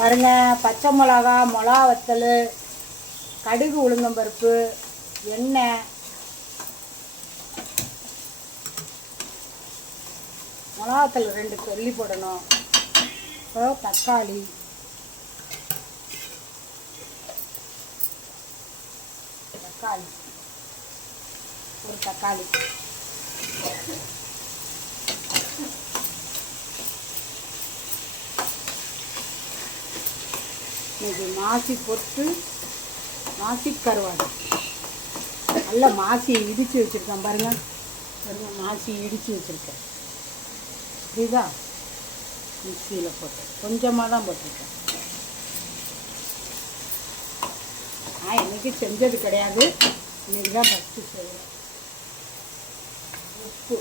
பாருங்கள், பச்சை மிளகா, மிளகா வத்தல், கடுகு, உளுந்தம்பருப்பு, எண்ணெய், மிளகாத்தூள் 2 கொல்லி போடணும். அப்புறம் தக்காளி, ஒரு தக்காளி, இன்னைக்கு மாசி போட்டு மாசி கருவாடு நல்லா மாசி இடித்து வச்சுருக்கேன். பாருங்கள் மாசி இடித்து வச்சுருக்கேன். புரியுதா? மிக்சியில் போட்டு கொஞ்சமாக தான் போட்டிருக்கேன். நான் இன்றைக்கி செஞ்சது கிடையாது, இன்றைக்கி தான் ஃபஸ்ட்டு செய்கிறேன். உப்பு,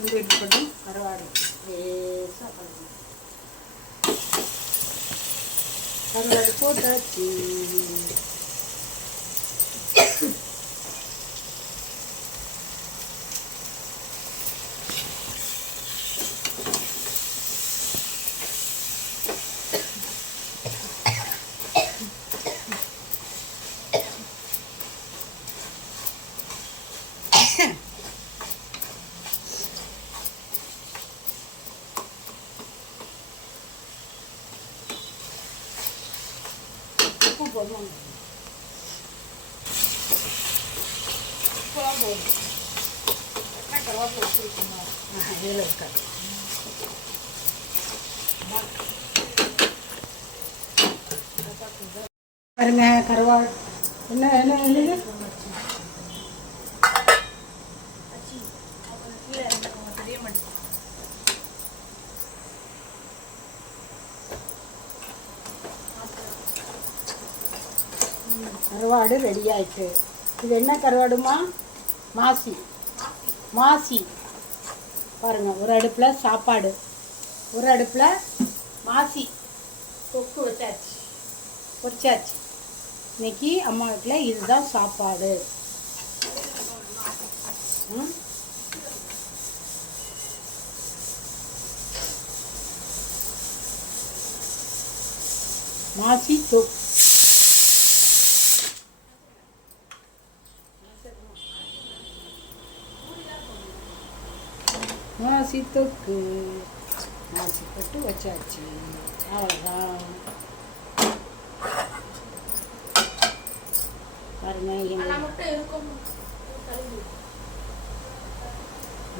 மஞ்சள், இருக்கட்டும். கருவாடு லேசாக கலக்கணும். கருவாடு போட்டாச்சு. உப்பு போடணும். உப்புலாம் போடும். என்ன கருவாட்டில் உப்பு இருக்குமா? இதில் இருக்காது. பாருங்க கருவாடு என்ன என்ன என்ன கருவாடு ரெடி ஆயிட்டு. இது என்ன கருவாடுமா? மாசி. மாசி பாருங்கள், ஒரு அடுப்பில் சாப்பாடு, ஒரு அடுப்பில் மாசி தொக்கு வச்சாச்சு, பொரிச்சாச்சு. இன்னைக்கு அம்மா வீட்டில் இதுதான் சாப்பாடு. மாசி தொக்கு. மாசி தொக்கு மாசி போட்டு வச்சாச்சு. அவ்வளோதான். பாருங்க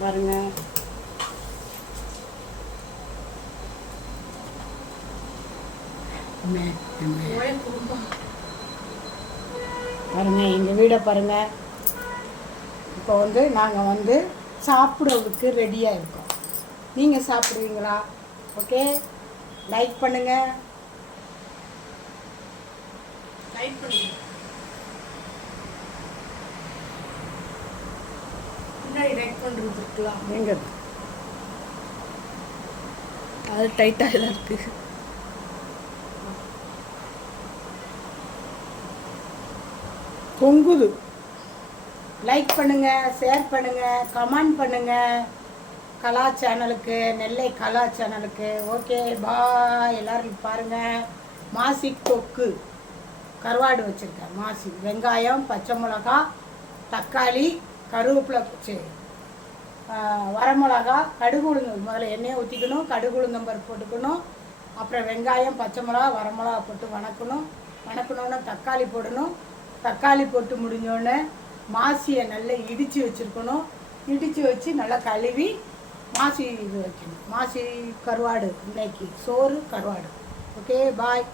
பாருங்க பாருங்க எங்கள் வீடை பாருங்க. இப்போ நாங்கள் சாப்பிட்றதுக்கு ரெடியாக இருக்கோம். நீங்கள் சாப்பிடுவீங்களா? ஓகே, லைக் பண்ணுங்கள், டைட் பண்ணுங்க. முன்னாடி டைட் பண்ணுறது இருக்கலாம், எங்க அது டைட்டாக தான் இருக்கு. பொங்குது. லைக் பண்ணுங்க, ஷேர் பண்ணுங்க, கமெண்ட் பண்ணுங்க கலா சேனலுக்கு, நெல்லை கலா சேனலுக்கு. Okay bye. எல்லாரும் பாருங்கள். மாசி தொக்கு கருவாடு வச்சுருக்கேன். மாசி வெங்காயம், பச்சை மிளகா, தக்காளி, கருவேப்பிலை, வரமிளகா, கடுகு உளுந்து. முதல்ல எண்ணெயை ஊற்றிக்கணும், கடுகு உளுந்தம்பருப்பு போட்டுக்கணும். அப்புறம் வெங்காயம், பச்சை மிளகா, வரமிளகா போட்டு வணக்கணும். வணக்கணுன்னு தக்காளி போடணும். தக்காளி போட்டு முடிஞ்சோடனே மாசியை நல்லா இடித்து வச்சுருக்கணும். இடித்து வச்சு நல்லா கழுவி மாசி இது வைக்கணும். மாசி கருவாடு, இன்னைக்கு சோறு கருவாடு. Okay bye.